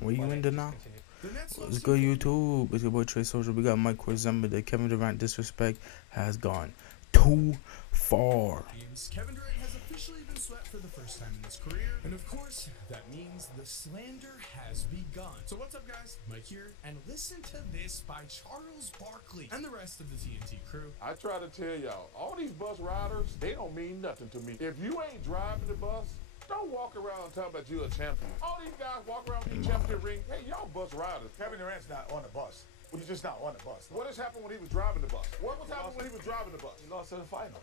Where you in now? The Nets What's low-key good, YouTube? It's your boy Trey Social. We got Mike Corzemba. The Kevin Durant disrespect has gone too far. games, Kevin Durant has officially been swept for the first time in his career, and of course, that means the slander has begun. So what's up, guys? Mike here, and listen to this by Charles Barkley and the rest of the TNT crew. I try to tell y'all, all these bus riders, they don't mean nothing to me. If you ain't driving the bus, don't walk around talking about you a champion. All these guys walk around with the championship ring. Hey, y'all bus riders. Kevin Durant's not on the bus. He's just not on the bus. What has happened when he was driving the bus? What was happening when he was driving the bus? He lost in the finals.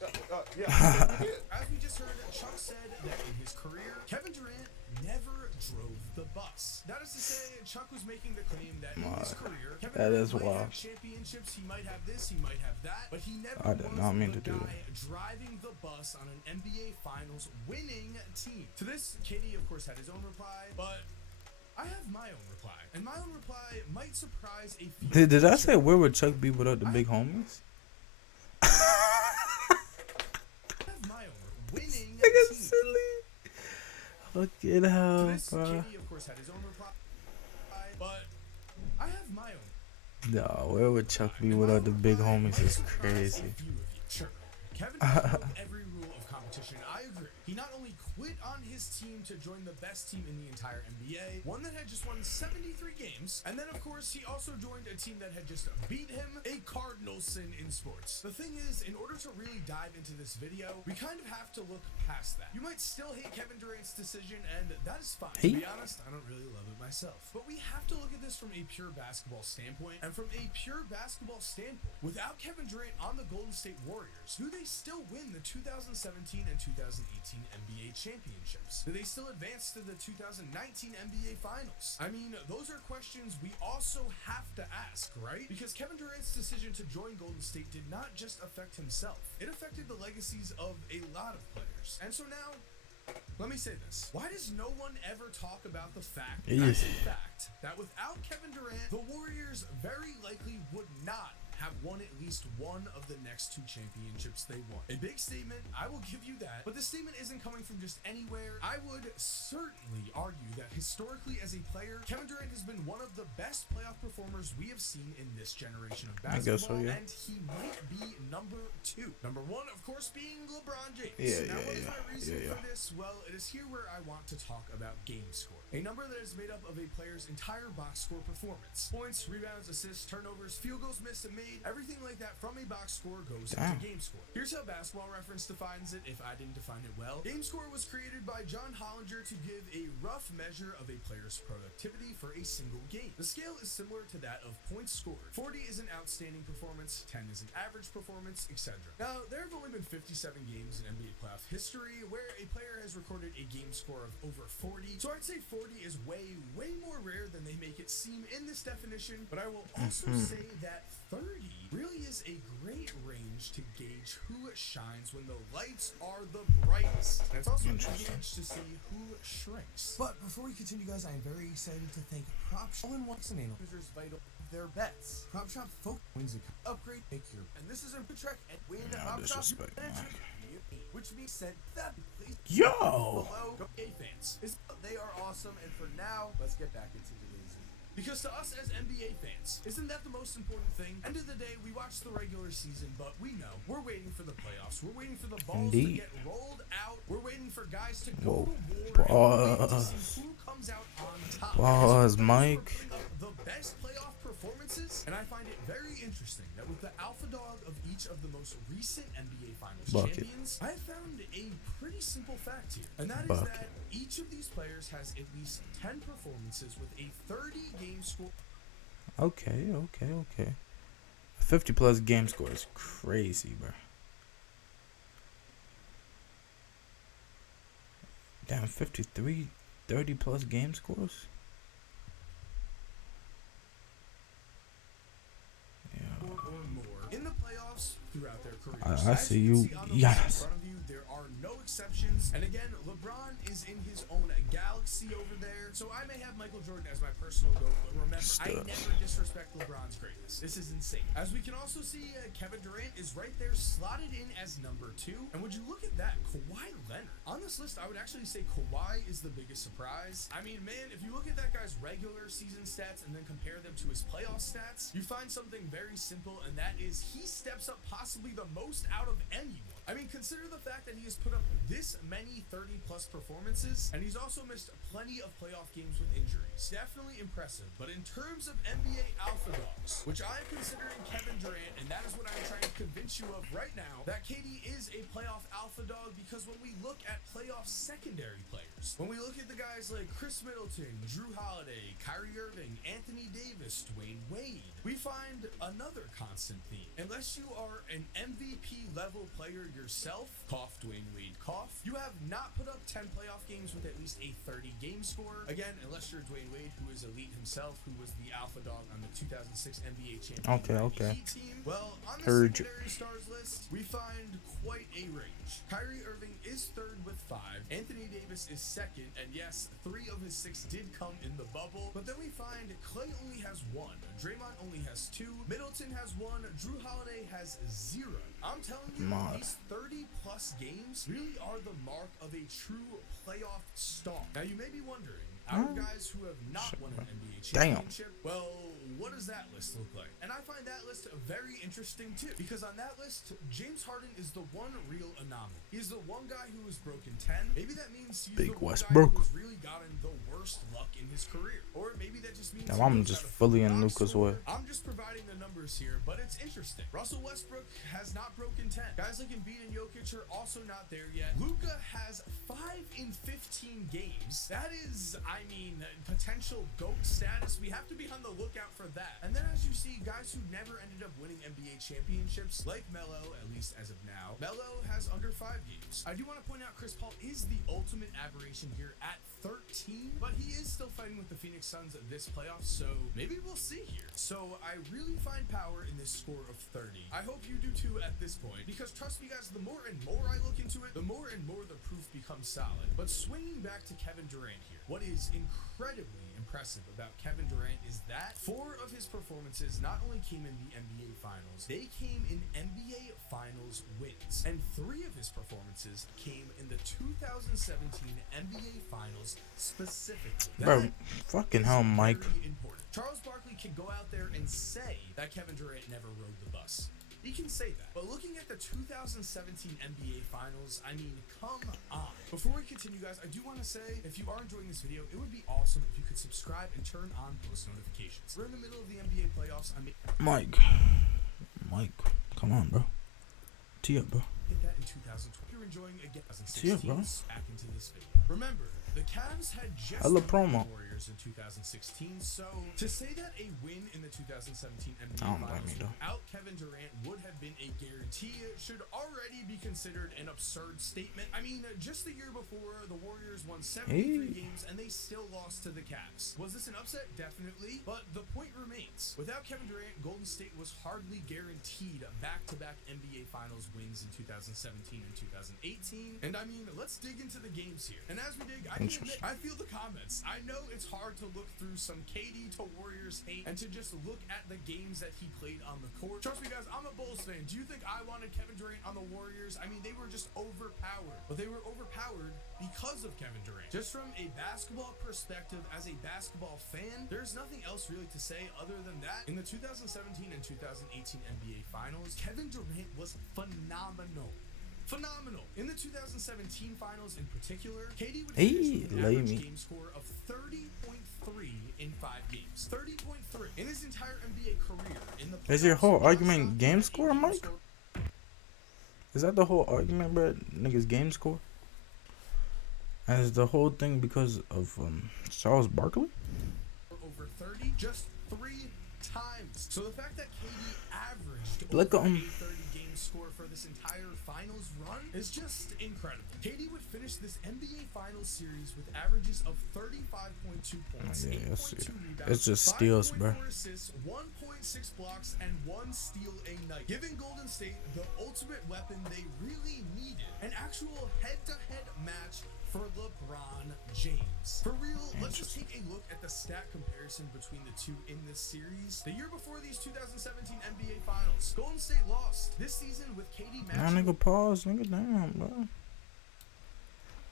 Yeah, he did. As we just heard, Chuck said that in his career, Kevin Durant never drove the bus. That is to say, Chuck was making the claim that in his career, Kevin Durant might have championships, he might have this, he might have that, but he never was the guy driving the bus on an NBA Finals winning team. To this, KD, of course, had his own reply, but I have my own reply, and my own reply might surprise a few. Did I say where would Chuck be without the big homies? I have my own winning team. Silly. Look at how, This bro. KD, of course, had his own reply, but I have my own. No, where would Chuck be without the big homies? Is crazy. Sure. Kevin broke every rule of competition. I agree. He not only quit on his team to join the best team in the entire NBA, one that had just won 73 games, and then of course he also joined a team that had just beat him, a cardinal sin in sports. The thing is, in order to really dive into this video, we kind of have to look past that. You might still hate Kevin Durant's decision, and that is fine. To be honest, I don't really love it myself. But we have to look at this from a pure basketball standpoint, and from a pure basketball standpoint, without Kevin Durant on the Golden State Warriors, do they still win the 2017 and 2018 NBA championships? Do they still advance to the 2019 NBA Finals? I mean, those are questions we also have to ask, right? Because Kevin Durant's decision to join Golden State did not just affect himself. It affected the legacies of a lot of players. And so now, let me say this. Why does no one ever talk about the fact, that without Kevin Durant, the Warriors very likely would not have won at least one of the next two championships they won? A big statement, I will give you that, but the statement isn't coming from just anywhere. I would certainly argue that historically as a player, Kevin Durant has been one of the best playoff performers we have seen in this generation of basketball, and he might be number two. Number one, of course, being LeBron James. Now, what is my reason for this? Well, it is here where I want to talk about game score, a number that is made up of a player's entire box score performance. Points, rebounds, assists, turnovers, field goals missed and made, everything like that from a box score goes into game score. Here's how Basketball Reference defines it, if I didn't define it well. Game score was created by John Hollinger to give a rough measure of a player's productivity for a single game. The scale is similar to that of points scored. 40 is an outstanding performance, 10 is an average performance, etc. Now, there have only been 57 games in NBA playoff history where a player has recorded a game score of over 40, so I'd say 40 is way more rare than they make it seem in this definition, but I will also say that 30 really is a great range to gauge who shines when the lights are the brightest. And it's also a good gauge to see who shrinks. But before we continue, guys, I am very excited to thank Prop Shop. All-in-one users vital their bets. Prop Shop wins a upgrade, make your, and this is a good track and win. Prop Shop, which means said that please below fans. They are awesome, and for now, let's get back into today's video. Because to us as NBA fans, isn't that the most important thing? End of the day, we watch the regular season, but we know we're waiting for the playoffs. We're waiting for the balls to get rolled out. We're waiting for guys to go to war and to see who comes out on top. Mike. The best playoff performances, and I find it very interesting that with the alpha dog of each of the most recent NBA Finals champions, I have found a pretty simple fact here, and that is that each of these players has at least 10 performances with a 30-game score. Okay. 50-plus game score is crazy, bro. Damn, 53, 30-plus game scores? Or more in the playoffs throughout their careers. I see you. Yes. There are no exceptions. And again, LeBron is in his own galaxy. galaxy over there. So I may have Michael Jordan as my personal GOAT, but remember, I never disrespect LeBron's greatness. This is insane. As we can also see, Kevin Durant is right there, slotted in as number 2. And would you look at that, Kawhi Leonard. On this list, I would actually say Kawhi is the biggest surprise. I mean, man, if you look at that guy's regular season stats and then compare them to his playoff stats, you find something very simple, and that is he steps up possibly the most out of anyone. I mean, consider the fact that he has put up this many 30-plus performances, and he's also missed plenty of playoff games with injuries. Definitely impressive, but in terms of NBA alpha dogs, which I'm considering Kevin Durant, and that is what I'm trying to convince you of right now, that KD is a playoff alpha dog, because when we look at playoff secondary players, when we look at the guys like Chris Middleton, Drew Holiday, Kyrie Irving, Anthony Davis, Dwayne Wade, we find another constant theme. Unless you are an MVP level player yourself, cough Dwayne Wade cough, you have not put up 10 playoff games with at least a 30 game score. Again, unless you're Dwayne Wade, who is elite himself, who was the alpha dog on the 2006 NBA champion Heat team. Well, on the secondary stars list, we find quite a range. Kyrie Irving is 3rd with 5. Anthony Davis is 2nd, and yes, 3 of his 6 did come in the bubble. But then we find Clay only has 1, Draymond only has 2, Middleton has 1, Drew Holiday has 0. I'm telling you, these 30-plus games really are the mark of a true playoff star. Now, you may be wondering, out of guys who have not won an NBA championship, well, what does that list look like? And I find that list very interesting too, because on that list, James Harden is the one real anomaly. He's the one guy who has broken 10. Maybe that means he's the one guy who's really gotten the worst luck in his career. Or maybe that just means I'm just fully in Luka's way. I'm just providing the numbers here, but it's interesting. Russell Westbrook has not broken 10. Guys like Embiid and Jokic are also not there yet. Luka has 5 in 15 games. That is, I mean, potential GOAT status. We have to be on the lookout for that. And then as you see, guys who never ended up winning NBA championships, like Melo, at least as of now, Melo has under 5 games. I do want to point out Chris Paul is the ultimate aberration here at 13, but he is still fighting with the Phoenix Suns this playoff, so maybe we'll see here. So I really find power in this score of 30. I hope you do too at this point, because trust me guys, the more and more I look into it, the more and more the proof becomes solid. But swinging back to Kevin Durant here, what is incredibly impressive about Kevin Durant is that 4 of his performances not only came in the NBA Finals, they came in NBA Finals wins. And 3 of his performances came in the 2017 NBA Finals specifically. Bro, fucking hell, Mike. Important. Charles Barkley can go out there and say that Kevin Durant never rode the bus. He can say that. But looking at the 2017 NBA Finals, I mean, come on. Before we continue, guys, I do want to say, if you are enjoying this video, it would be awesome if you could subscribe and turn on post notifications. We're in the middle of the NBA playoffs. Mike, come on, bro. Tee up, bro. Hit that in 2020. You're enjoying a 2016 Tee up, bro. back into this video. Remember, the Cavs had just Hella beat promo. the Warriors in 2016, so to say that a win in the 2017 NBA I don't blame Finals you, though. without Kevin Durant would have been a guarantee should already be considered an absurd statement. I mean, just the year before, the Warriors won 73 games and they still lost to the Cavs. Was this an upset? Definitely, but the point remains. Without Kevin Durant, Golden State was hardly guaranteed back-to-back NBA Finals wins in 2017 and 2018. And I mean, let's dig into the games here. And as we dig, I can admit, I feel the comments. I know it's hard to look through some KD to Warriors hate and to just look at the games that he played on the court. Trust me, guys, I'm a Bulls fan. Do you think I wanted Kevin Durant on the Warriors? I mean, they were just overpowered. But they were overpowered because of Kevin Durant. Just from a basketball perspective, as a basketball fan, there's nothing else really to say other than that. In the 2017 and 2018 NBA Finals, Kevin Durant was phenomenal. Phenomenal. In the 2017 Finals in particular, KD would finish with an average game score of 30.3 in 5 games. 30.3 in his entire NBA career. In the Is your whole argument game score, Mike? Is that the whole argument, bro? Niggas game score? And is the whole thing because of Charles Barkley? Over 30 just 3 times. So the fact that KD averaged Look over at a 30 game score for this entire finals run is just incredible. KD would finish this NBA Finals series with averages of 35.2 points, 8.2 rebounds, it's just steals, bro. 5.4 assists, 1.6 blocks, and 1 steal a night, giving Golden State the ultimate weapon they really needed. An actual head-to-head match for LeBron James. For real, let's just take a look at the stat comparison between the two in this series. The year before these 2017 NBA Finals, Golden State lost. This season with KD Nah, matching nigga, pause. Nigga, damn, bro.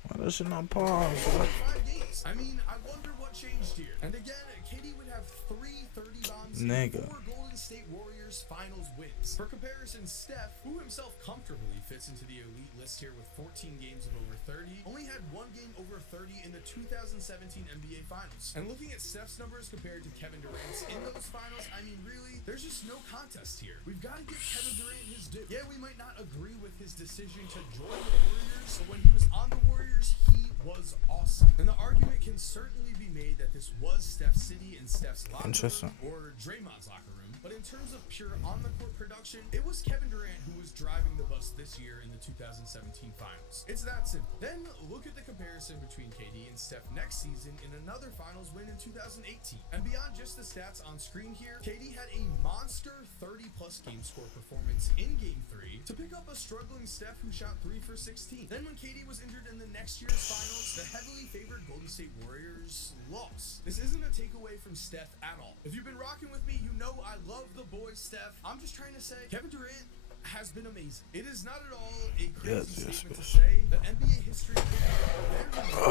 Why that shit not pause, bro? 5 games. I mean, I wonder what changed here. And again, KD would have 3 30 bombs Nigga. and 4 Golden State Warriors Finals wins. For comparison, Steph, who himself comfortably fits into the elite list here with 14 games of over 30, only had 1 game over 30 in the 2017 NBA Finals. And looking at Steph's numbers compared to Kevin Durant's in those finals, I mean, really, there's just no contest here. We've got to give Kevin Durant his due. Yeah, we might not agree with his decision to join the Warriors, but when he was on the Warriors, he was awesome. And the argument can certainly be made that this was Steph's city and Steph's locker Interesting. room or Draymond's locker room. But in terms of pure on-the-court production, it was Kevin Durant who was driving the bus this year in the 2017 Finals. It's that simple. Then look at the comparison between KD and Steph next season in another Finals win in 2018. And beyond just the stats on screen here, KD had a monster 30-plus game score performance in Game 3 to pick up a struggling Steph who shot 3 for 16. Then when KD was injured in the next year's Finals, the heavily favored Golden State Warriors lost. This isn't a takeaway from Steph at all. If you've been rocking with me, you know I love the boy Steph. I'm just trying to say Kevin Durant has been amazing. It is not at all a crazy statement to say that NBA history could be very different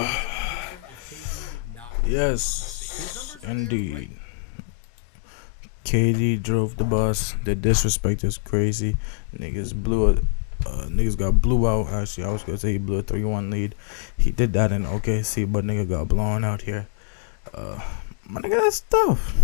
if KD did not. Yes, indeed. KD drove the bus. The disrespect is crazy. Niggas niggas got blew out. Actually, I was gonna say he blew a 3-1 lead. He did that in OKC, but nigga got blown out here. My nigga, that's tough.